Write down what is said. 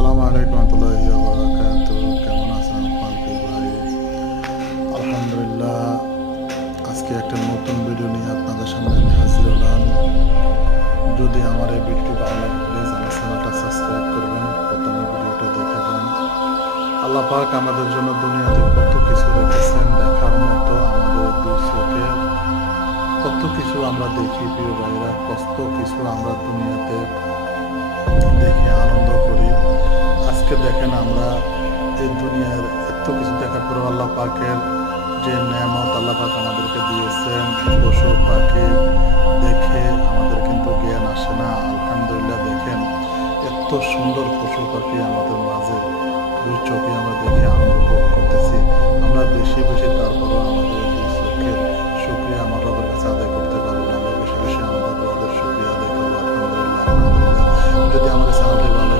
আসসালামু আলাইকুম রহমতুল্লাহি ওয়া বারাকাতুহু। কেমন আছেন পালকি ভাই? আলহামদুলিল্লাহ। আজকে একটা নতুন ভিডিও নিয়ে আপনাদের সামনে আমি হাজির হলাম। যদি আমার এই ভিডিওটি ভালো লাগে প্লিজ আমার চ্যানেলটা সাবস্ক্রাইব করবেন, প্রথমে ভিডিওটা দেখে যান। আল্লাহ পাক আমাদের জন্য দুনিয়াতে কত কিছু রেখেছেন দেখার মতো, আমাদের দুই চোখে কত কিছু আমরা দেখি প্রিয় ভাইরা, কত কিছু আমরা দুনিয়াতে দেখে আনন্দ করি। আজকে দেখেন আমরা এই দুনিয়ার এত কিছু দেখার পর আল্লাহ পাকের যে নেয়ামত আল্লাহ পাক আমাদেরকে দিয়েছেন, পশু পাখি দেখে আমাদের কিন্তু জ্ঞান আসে না। আলহামদুলিল্লাহ, দেখেন এত সুন্দর পশু পাখি আমাদের মাঝে দুই চোখে আমরা দেখে আনন্দ ভোগ করতেছি। আমরা বেশি বেশি তারপরও আমাদের দুই চোখের